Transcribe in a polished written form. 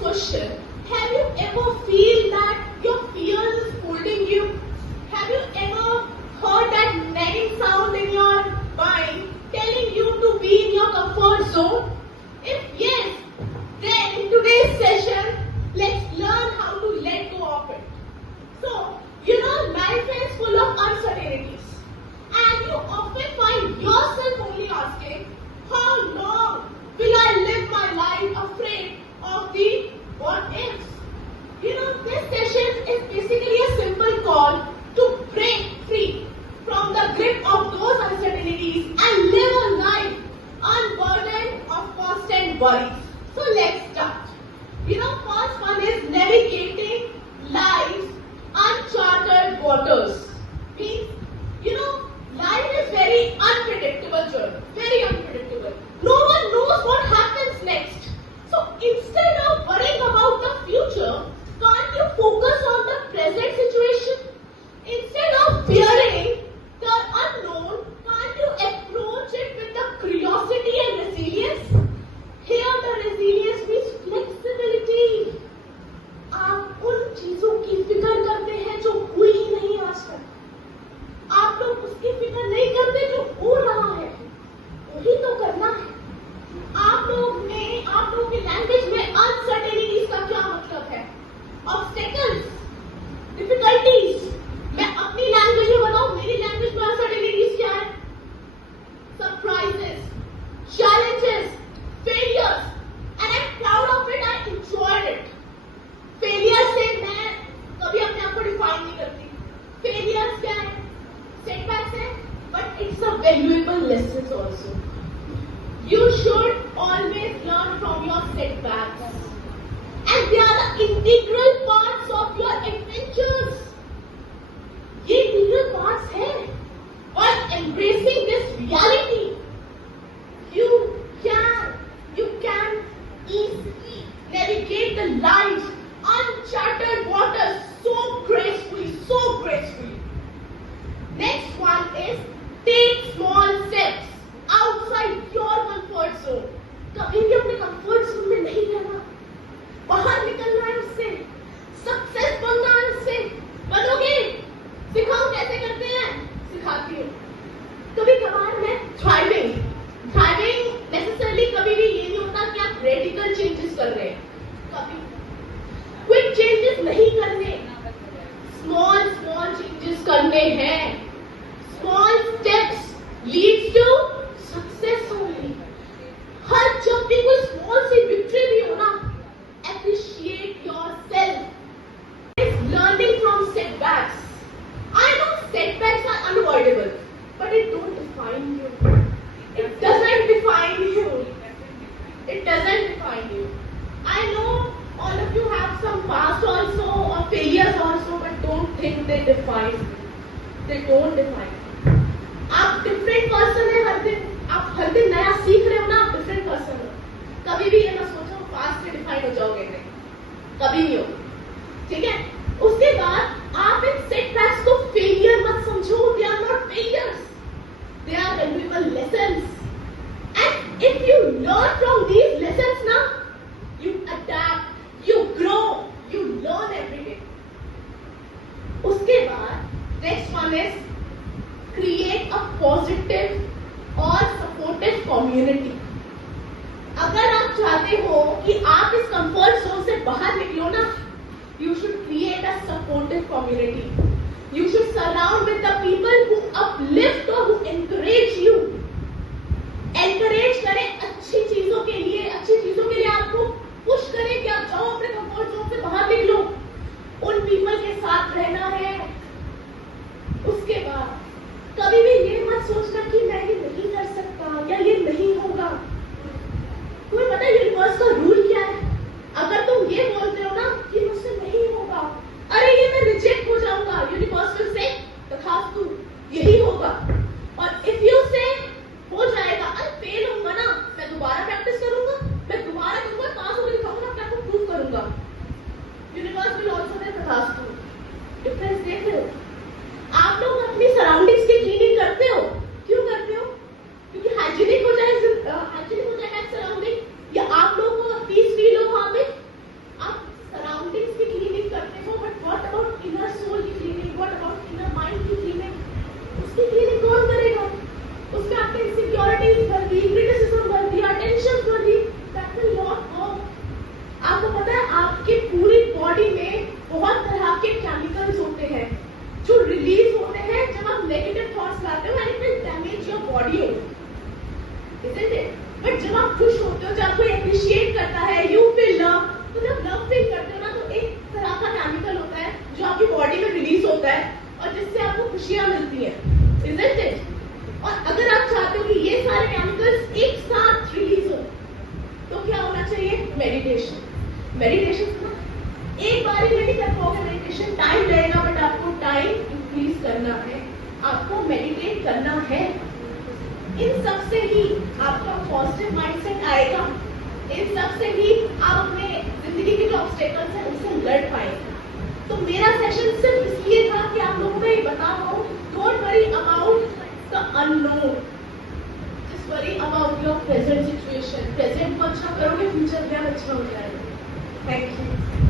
question. Have you ever feel that your fears is holding you? Have you ever heard that nagging sound in your mind telling you to be in your comfort zone? If yes, then in today's session, let's learn how to let go of it. So, life is full of uncertainties, and you often find yourself only asking, how long will I live my life afraid of the what ifs? This session is basically a simple call to break free from the grip of those uncertainties and live a life unburdened of constant worries. So let's start. First one is navigating life's uncharted waters. Means, life is very unpredictable, Joel. Very unpredictable. No one knows what happens next. So instead of worrying about the future, can't you focus on the present situation? Instead of fearing the unknown, can't you approach it with the curiosity and resilience? Here the resilience means flexibility. आप उन चीजों की फिक्र करते हैं जो हुई ही नहीं आज तक। आप लोग उसकी फिक्र नहीं करते जो हो रहा है, वही तो करना है। आप लोगों की लैंग्वेज में अनसर्टेनिटीज का क्या मतलब है? Obstacles, difficulties. मैं अपनी लैंग्वेज में बताऊं, मेरी लैंग्वेज में अनसर्टेनिटीज क्या है? Surprises, challenges, failures, and I'm proud of it. I enjoyed it. Failure से मैं कभी अपने आप को डिफाइन नहीं करती। फेलियर्स क्या है? सेटबैक्स है, but it's a valuable lesson also. You should always learn from your setbacks, and they are the integral parts of your adventures. ये इंटीग्रल पार्ट्स है, but embracing this reality, you can easily navigate the life's uncharted waters so gracefully. Next one is take small steps outside your comfort zone. कभी भी अपने comfort zone में नहीं रहना, बाहर निकलना है उससे, सक्सेस बनना है उससे। बनोगे? सिखाओ कैसे करते हैं? सिखाती हूँ। कभी कभार मैं थ्राइविंग नेसेसरली कभी भी ये नहीं होता कि आप रेडिकल चेंजेस कर रहे हैं। कभी क्विक चेंजेस नहीं करने, स्मॉल चेंजेस करने हैं। Small steps leads to success only. हर जब भी कोई स्मॉल सी विक्ट्री भी हो ना, appreciate yourself. It's learning from setbacks. I know setbacks are unavoidable, but it don't define you. It doesn't define you. It doesn't define you. I know all of you have some past also or failures also, but don't think they define you. They don't define you. आप different person है हर दिन। आप हर दिन नया सीख रहे हो ना, आप different person हो। कभी भी ये मत सोचो past से define हो जाओगे, नहीं, कभी नहीं हो। ठीक है? उसके बाद आप इन setbacks को failure मत समझो। They are not failures. They are valuable lessons. And if you learn from these lessons now, you adapt, you grow, you learn every day. उसके बाद next one is create a positive or supportive community. अगर आप चाहते हो कि आप इस comfort zone से बाहर निकलो ना, you should create a supportive community. You should surround with the people who uplift or who encourage you. Encourage करें अच्छी चीजों के लिए आपको पुश करें कि आप जाओ अपने कंफर्ट जोन से बाहर निकलो। उन पीपल के साथ रहना है। उसके बाद कभी भी ये मत सोचना कि मैं ये नहीं कर सकता या ये नहीं होगा। तुम्हें पता है यूनिवर्स का रूल क्या है? अगर तुम ये बोलते हो ना कि मुझसे नहीं होगा, अरे ये मैं रिजेक्ट हो जाऊंगा, यूनिवर्स विल से तथास्तु, यही होगा। और इफ यू से हो जाएगा, अरे फेल होगा ना, मैं दोबारा होते हो, जब कोई अप्रिशिएट करता है, यू फील लव। तो जब लव फील करते हो ना, तो एक तरह का केमिकल होता है जो आपकी बॉडी में रिलीज होता है और जिससे आपको खुशियां मिलती हैं, isn't it? और अगर आप चाहते हो कि ये सारे केमिकल्स एक साथ रिलीज हो, तो क्या होना चाहिए? मेडिटेशन। मेडिटेशन एक बार ही नहीं कर पाओगे, मेडिटेशन टाइम लगेगा, बट आपको टाइम इंक्रीज करना है, आपको मेडिटेट करना है। इन सब से ही आपका पॉजिटिव माइंडसेट आएगा, इन सब से ही आप अपने जिंदगी के जो ऑब्स्टेकल्स हैं उससे लड़ पाएंगे। तो मेरा सेशन सिर्फ इसलिए था कि आप लोगों को ये बता पाऊं, don't worry about the unknown, just worry about your present situation. Present को अच्छा करोगे, फ्यूचर में अच्छा हो जाएगा। Thank you.